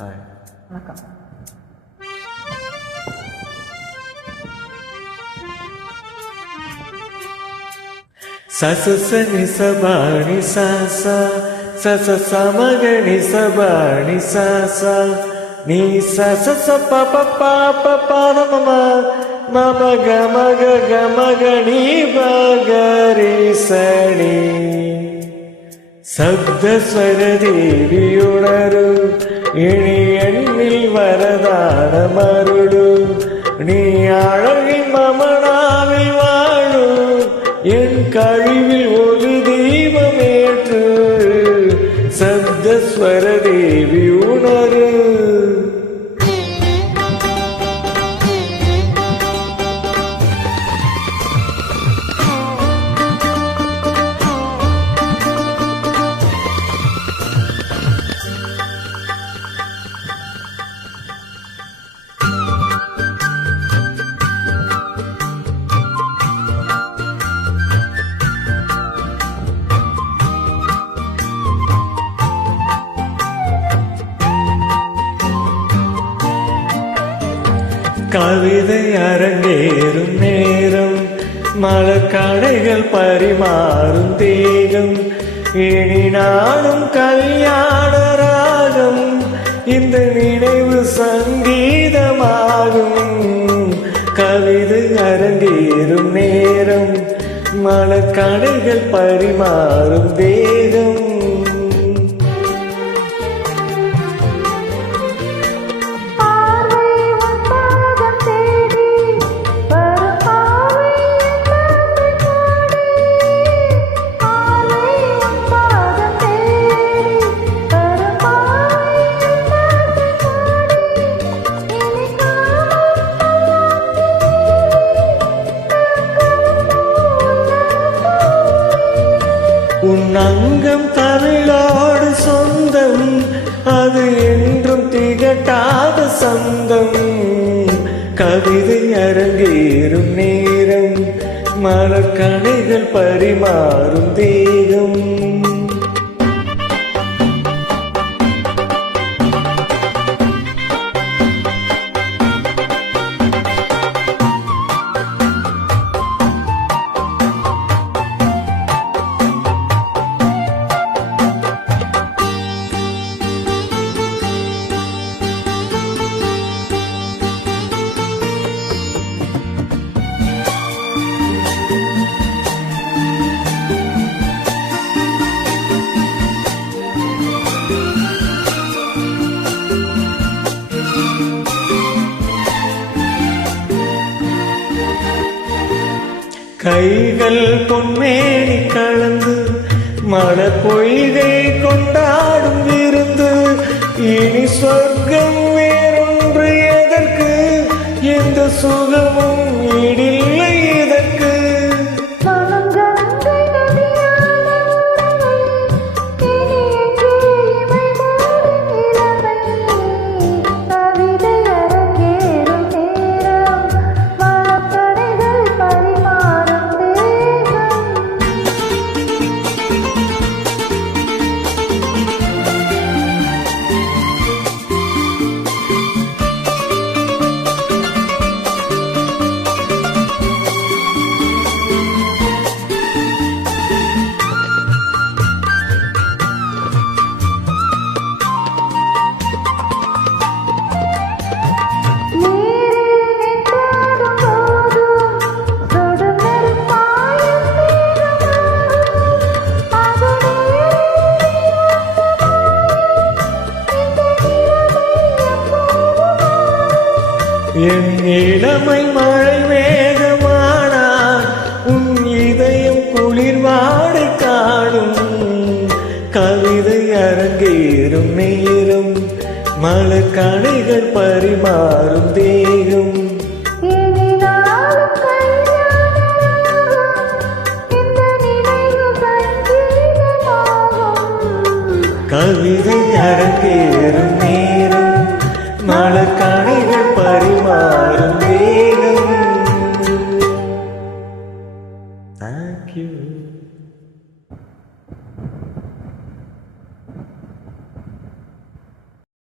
Hi. வணக்கம். சசசனி சபாணி சாசா சச சமகணி சபாணி சாசா நீ சச பப பாப பாதமம மம கமக கமகணி பகரி சணி சப்தஸ்வர தேவியுணரு இனி எண்ணில் வரதான மருடு நீ அழகி மமனாவில் வாழு என் கழிவில் ஒரு தீபமேற்று சப்தஸ்வர தேவி உணரு. கவிதை அரங்கேறும் நேரம் மலர்கடைகள் பரிமாறும் தேகம் இனி நானும் கல்யாண ராகம் இந்த நினைவு சங்கீதமாகும். கவிதை அரங்கேறும் நேரம் மலர்கடைகள் பரிமாறும் தேகம் உன் அங்கம் தமிழோடு சொந்தம் அது என்றும் திகட்டாத சொந்தம். கவிதை அரங்கேறும் நேரம் மலர்கணைகள் பரிமாறும் தேகம். கைகள் பொன்மேனி கலந்து மலர் பொய்கை கொண்டாடும் விருந்து இனி சொர்க்கம் வேறொன்று எதற்கு எந்த சுகமும் ஈடில்லை இதற்கு. என் இளமை மழை மேகமானான் உன் இதயம் குளிர் வாடை காணும். கவிதை அரங்கேறும் நேரம் மலர்கணைகள் பரிமாறும் தேகம். கவிதை அரங்கேறும் நேரம் மலர்